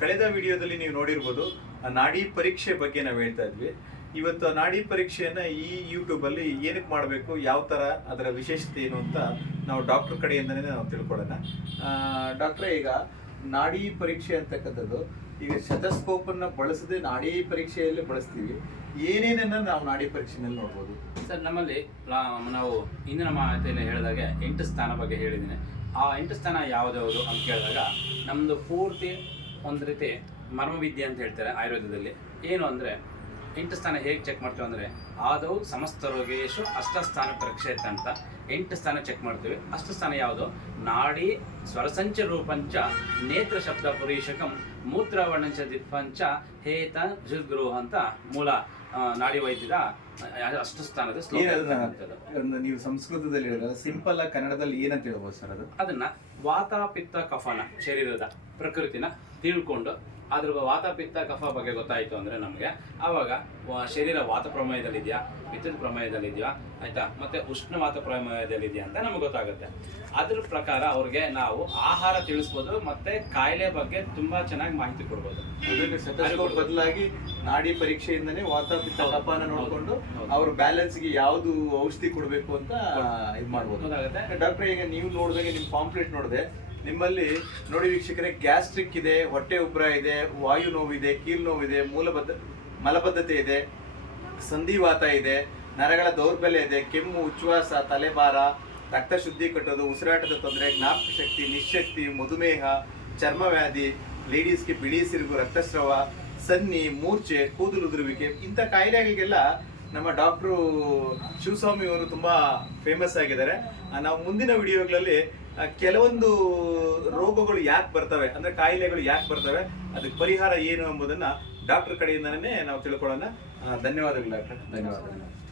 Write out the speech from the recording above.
ಕಳೆದ ವಿಡಿಯೋದಲ್ಲಿ ನೀವು ನೋಡಿರ್ಬೋದು ನಾಡಿ ಪರೀಕ್ಷೆ ಬಗ್ಗೆ ನಾವು ಹೇಳ್ತಾ ಇದ್ವಿ. ಇವತ್ತು ನಾಡಿ ಪರೀಕ್ಷೆಯನ್ನ ಈ ಯೂಟ್ಯೂಬಲ್ಲಿ ಏನಕ್ಕೆ ಮಾಡಬೇಕು, ಯಾವ ಥರ ಅದರ ವಿಶೇಷತೆ ಏನು ಅಂತ ನಾವು ಡಾಕ್ಟರ್ ಕಡೆಯಿಂದನೇ ನಾವು ತಿಳ್ಕೊಳ್ಳೋಣ. ಡಾಕ್ಟ್ರೇ ಈಗ ನಾಡಿ ಪರೀಕ್ಷೆ ಅಂತಕ್ಕಂಥದ್ದು, ಈಗ ಶತಸ್ಕೋಪನ್ನ ಬಳಸದೆ ನಾಡಿ ಪರೀಕ್ಷೆಯಲ್ಲಿ ಬಳಸ್ತೀವಿ. ಏನೇನನ್ನ ನಾವು ನಾಡಿ ಪರೀಕ್ಷೆನಲ್ಲಿ ನೋಡ್ಬೋದು? ಸರ್, ನಮ್ಮಲ್ಲಿ ನಾವು ಇಂದಿನ ಮಾಹಿತಿಯಲ್ಲಿ ಹೇಳಿದಾಗ ಎಂಟು ಸ್ಥಾನ ಬಗ್ಗೆ ಹೇಳಿದ್ದೀನಿ. ಆ ಎಂಟು ಸ್ಥಾನ ಯಾವುದ್ಯಾವುದು ಅಂತ ಕೇಳಿದಾಗ ನಮ್ಮದು ಪೂರ್ತಿ ಒಂದು ರೀತಿ ಮರ್ಮವಿದ್ಯೆ ಅಂತ ಹೇಳ್ತಾರೆ ಆಯುರ್ವೇದದಲ್ಲಿ. ಏನು ಅಂದರೆ ಎಂಟು ಸ್ಥಾನ ಹೇಗೆ ಚೆಕ್ ಮಾಡ್ತೀವಿ ಅಂದರೆ ಆದವು ಸಮಸ್ತ ರೋಗೇಶು ಅಷ್ಟಸ್ಥಾನ ಪ್ರಕ್ಷೇತ ಅಂತ ಎಂಟು ಸ್ಥಾನ ಚೆಕ್ ಮಾಡ್ತೀವಿ. ಅಷ್ಟು ಸ್ಥಾನ ಯಾವುದು? ನಾಡಿ ಸ್ವರಸಂಚ ರೂಪಂಚ ನೇತ್ರ ಶಬ್ದ ಪುರೀಶಕಂ ಮೂತ್ರವರ್ಣಂಚ ದಿಪ್ಪಂಚ ಹೇತ ಜುದ್ಗೃಹ ಅಂತ ಮೂಲ ನಾಡಿ ವೈದ್ಯದ ಅಷ್ಟ ಸ್ಥಾನದ ನೀವು ಸಂಸ್ಕೃತದಲ್ಲಿ ಹೇಳಿದ್ರೆ ಸಿಂಪಲ್ ಆಗಿ ಕನ್ನಡದಲ್ಲಿ ಏನಂತ ಹೇಳ್ಬೋದು ಸರ್ ಅದು? ಅದನ್ನ ವಾತ ಪಿತ್ತ ಕಫನ ಶರೀರದ. ಪ್ರಕೃತಿನ ತಿಳ್ಕೊಂಡು ಅದ್ರ ವಾತ ಪಿತ್ತ ಕಫ ಬಗ್ಗೆ ಗೊತ್ತಾಯ್ತು ಅಂದ್ರೆ ನಮಗೆ ಆವಾಗ ಶರೀರ ವಾತ ಪ್ರಮೇಯದಲ್ಲಿದೆಯಾ ಪಿತ್ತದ ಪ್ರಮೇಯದಲ್ಲಿದೆಯಾ ಆಯ್ತಾ? ಮತ್ತೆ ಉಷ್ಣವಾತ ಪ್ರಮೇಯದಲ್ಲಿದೆಯಾ ಅಂತ ನಮಗೆ ಗೊತ್ತಾಗುತ್ತೆ. ಅದ್ರ ಪ್ರಕಾರ ಅವ್ರಿಗೆ ನಾವು ಆಹಾರ ತಿಳಿಸ್ಬೋದು ಮತ್ತೆ ಕಾಯಿಲೆ ಬಗ್ಗೆ ತುಂಬಾ ಚೆನ್ನಾಗಿ ಮಾಹಿತಿ ಕೊಡ್ಬೋದು. ಬದಲಾಗಿ ನಾಡಿ ಪರೀಕ್ಷೆಯಿಂದನೇ ವಾತ ಪಿತ್ತ ಕಫಾನ ನೋಡಿಕೊಂಡು. ಅವ್ರ ಬ್ಯಾಲೆನ್ಸ್ಗೆ ಯಾವ್ದು ಔಷಧಿ ಕೊಡಬೇಕು ಅಂತ ಇದು ಮಾಡ್ಬೋದು. ಡಾಕ್ಟರ್ ಈಗ ನೀವು ನೋಡಿದಾಗ ನಿಮ್ಮ ಪಾಂಪ್ಲೆಟ್ ನೋಡಿದೆ ನಿಮ್ಮಲ್ಲಿ ನೋಡಿ ವೀಕ್ಷಕರೇ, ಗ್ಯಾಸ್ಟ್ರಿಕ್ ಇದೆ, ಹೊಟ್ಟೆ ಉಬ್ಬರ ಇದೆ, ವಾಯು ನೋವಿದೆ, ಕೀಲ್ ನೋವಿದೆ, ಮೂಲಬದ್ಧ, ಮಲಬದ್ಧತೆ ಇದೆ, ಸಂಧಿವಾತ ಇದೆ, ನರಗಳ ದೌರ್ಬಲ್ಯ ಇದೆ, ಕೆಮ್ಮು, ಉಚ್ಛ್ವಾಸ, ತಲೆಭಾರ, ರಕ್ತ ಶುದ್ಧಿ ಕಟ್ಟೋದು, ಉಸಿರಾಟದ ತೊಂದರೆ, ಜ್ಞಾಪಕ ಶಕ್ತಿ ನಿಶಕ್ತಿ ಮಧುಮೇಹ ಚರ್ಮವ್ಯಾಧಿ ಲೇಡೀಸ್ಗೆ ಬಿಳಿ, ಸಿರುಗು, ರಕ್ತಸ್ರಾವ, ಸನ್ನಿ, ಮೂರ್ಛೆ, ಕೂದಲು ಉದುರುವಿಕೆ, ಇಂಥ ಕಾಯಿಲೆಗಳಿಗೆಲ್ಲ ನಮ್ಮ ಡಾಕ್ಟ್ರು ಶಿವಸ್ವಾಮಿ ಅವರು ತುಂಬಾ ಫೇಮಸ್ ಆಗಿದ್ದಾರೆ. ನಾವು ಮುಂದಿನ ವಿಡಿಯೋಗಳಲ್ಲಿ ಕೆಲವೊಂದು ರೋಗಗಳು ಯಾಕೆ ಬರ್ತವೆ, ಅಂದ್ರೆ ಕಾಯಿಲೆಗಳು ಯಾಕೆ ಬರ್ತವೆ, ಅದಕ್ಕೆ ಪರಿಹಾರ ಏನು ಎಂಬುದನ್ನ ಡಾಕ್ಟರ್ ಕಡೆಯಿಂದನೇ ನಾವು ತಿಳ್ಕೊಳ್ಳೋಣ. ಧನ್ಯವಾದಗಳು ಡಾಕ್ಟರ್. ಧನ್ಯವಾದಗಳು.